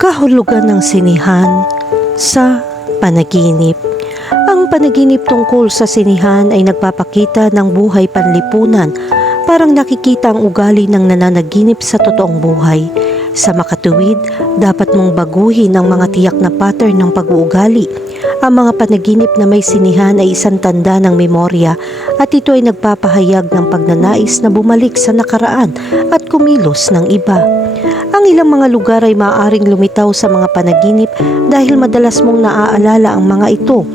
Kahulugan ng sinihan sa panaginip. Ang panaginip tungkol sa sinihan ay nagpapakita ng buhay panlipunan. Parang nakikita ang ugali ng nananaginip sa totoong buhay. Sa makatuwid, dapat mong baguhin ang mga tiyak na pattern ng pag-uugali. Ang mga panaginip na may sinihan ay isang tanda ng memorya at ito ay nagpapahayag ng pagnanais na bumalik sa nakaraan at kumilos ng iba. Ang ilang mga lugar ay maaaring lumitaw sa mga panaginip dahil madalas mong naaalala ang mga ito.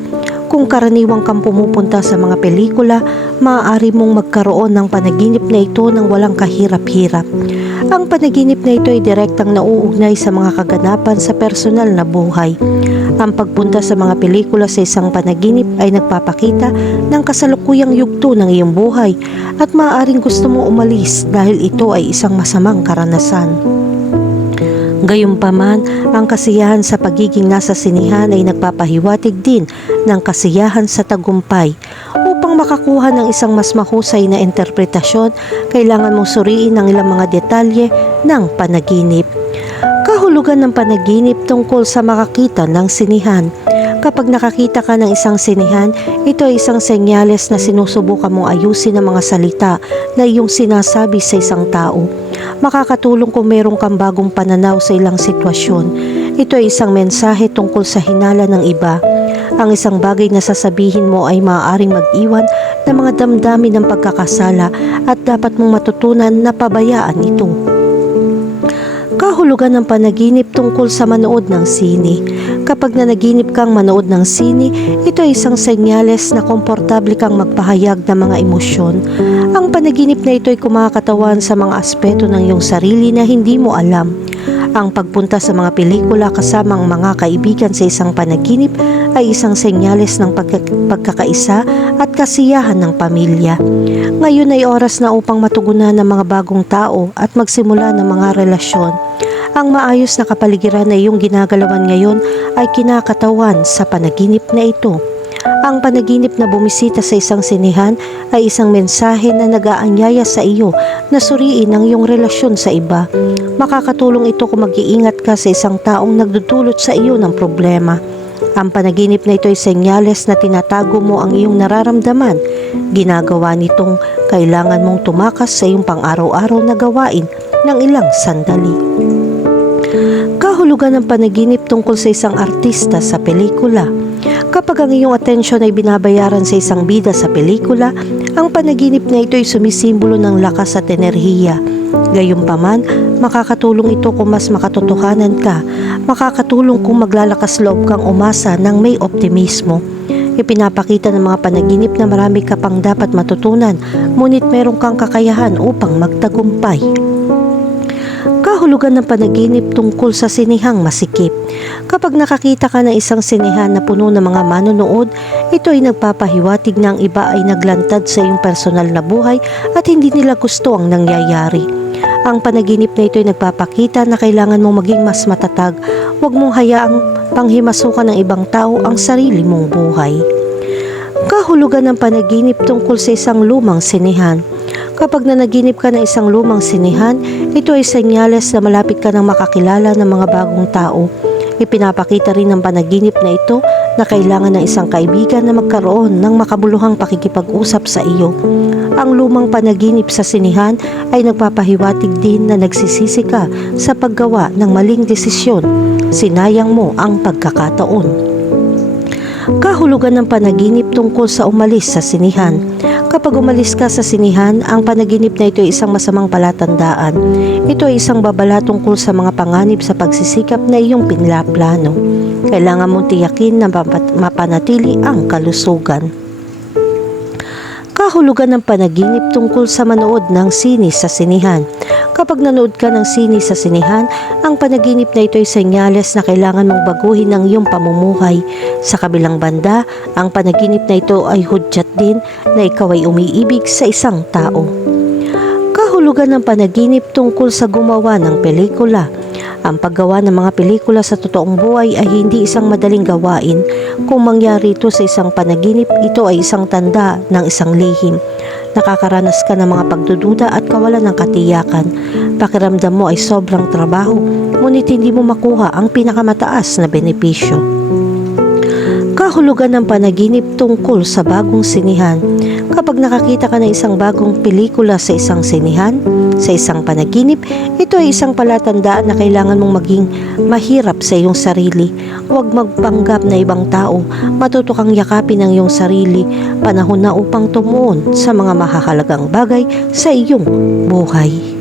Kung karaniwang kang pumupunta sa mga pelikula, maaari mong magkaroon ng panaginip na ito ng walang kahirap-hirap. Ang panaginip na ito ay direktang nauugnay sa mga kaganapan sa personal na buhay. Ang pagpunta sa mga pelikula sa isang panaginip ay nagpapakita ng kasalukuyang yugto ng iyong buhay at maaaring gusto mong umalis dahil ito ay isang masamang karanasan. Gayunpaman, ang kasiyahan sa pagiging nasa sinihan ay nagpapahiwatig din ng kasiyahan sa tagumpay. Upang makakuha ng isang mas mahusay na interpretasyon, kailangan mong suriin ang ilang mga detalye ng panaginip. Kahulugan ng panaginip tungkol sa makakita ng sinihan. Kapag nakakita ka ng isang sinihan, ito ay isang senyales na sinusubukan mong ayusin ang mga salita na iyong sinasabi sa isang tao. Makakatulong kung meron kang bagong pananaw sa ilang sitwasyon. Ito ay isang mensahe tungkol sa hinala ng iba. Ang isang bagay na sasabihin mo ay maaaring mag-iwan ng mga damdamin ng pagkakasala at dapat mong matutunan na pabayaan ito. Kahulugan ng panaginip tungkol sa manood ng sine. Kapag nanaginip kang manood ng sine, ito ay isang senyales na komportable kang magpahayag ng mga emosyon. Ang panaginip na ito ay kumakatawan sa mga aspeto ng iyong sarili na hindi mo alam. Ang pagpunta sa mga pelikula kasama ang mga kaibigan sa isang panaginip ay isang senyales ng pagka- pagkakaisa at kasiyahan ng pamilya. Ngayon ay oras na upang matugunan ng mga bagong tao at magsimula ng mga relasyon. Ang maayos na kapaligiran na iyong ginagalawan ngayon ay kinakatawan sa panaginip na ito. Ang panaginip na bumisita sa isang sinihan ay isang mensahe na nag-aanyaya sa iyo na suriin ang iyong relasyon sa iba. Makakatulong ito kung mag-iingat ka sa isang taong nagdudulot sa iyo ng problema. Ang panaginip na ito ay senyales na tinatago mo ang iyong nararamdaman. Ginagawa nitong kailangan mong tumakas sa iyong pang-araw-araw na gawain ng ilang sandali. Kahulugan ng panaginip tungkol sa isang artista sa pelikula. Kapag ang iyong atensyon ay binabayaran sa isang bida sa pelikula, ang panaginip na ito ay sumisimbolo ng lakas at enerhiya. Gayunpaman, makakatulong ito kung mas makatotohanan ka. Makakatulong kung maglalakas loob kang umasa ng may optimismo. Ipinapakita ng mga panaginip na marami ka pang dapat matutunan, ngunit meron kang kakayahan upang magtagumpay kahulugan ng panaginip tungkol sa sinihang masikip. Kapag nakakita ka ng isang sinihan na puno ng mga manonood, ito ay nagpapahiwatig na ang iba ay naglantad sa iyong personal na buhay at hindi nila gusto ang nangyayari. Ang panaginip na ito ay nagpapakita na kailangan mong maging mas matatag. Huwag mong hayaang panghimasukan ng ibang tao ang sarili mong buhay. Kahulugan ng panaginip tungkol sa isang lumang sinihan. Kapag nanaginip ka ng isang lumang sinihan, ito ay senyales na malapit ka nang makakilala ng mga bagong tao. Ipinapakita rin ng panaginip na ito na kailangan ng isang kaibigan na magkaroon ng makabuluhang pakikipag-usap sa iyo. Ang lumang panaginip sa sinihan ay nagpapahiwatig din na nagsisisi ka sa paggawa ng maling desisyon. Sinayang mo ang pagkakataon. Kahulugan ng panaginip tungkol sa umalis sa sinihan. Kapag umalis ka sa sinihan, ang panaginip na ito ay isang masamang palatandaan. Ito ay isang babala tungkol sa mga panganib sa pagsisikap na iyong pinlaplano. Kailangan mong tiyakin na mapanatili ang kalusugan. Kahulugan ng panaginip tungkol sa manood ng sini sa sinihan. Kapag nanood ka ng sini sa sinihan, ang panaginip na ito ay senyales na kailangan mong baguhin ang iyong pamumuhay. Sa kabilang banda, ang panaginip na ito ay hudyat din na ikaw ay umiibig sa isang tao. Kahulugan ng panaginip tungkol sa gumawa ng pelikula. Ang paggawa ng mga pelikula sa totoong buhay ay hindi isang madaling gawain. Kung mangyari ito sa isang panaginip, ito ay isang tanda ng isang lihim. Nakakaranas ka ng mga pagdududa at kawalan ng katiyakan. Pakiramdam mo ay sobrang trabaho, ngunit hindi mo makuha ang pinakamataas na benepisyo. Kahulugan ng panaginip tungkol sa bagong sinihan. Kapag nakakita ka ng isang bagong pelikula sa isang sinihan, sa isang panaginip, ito ay isang palatandaan na kailangan mong maging mahirap sa iyong sarili. Huwag magpanggap na ibang tao, matuto kang yakapin ang iyong sarili, panahon na upang tumuon sa mga mahahalagang bagay sa iyong buhay.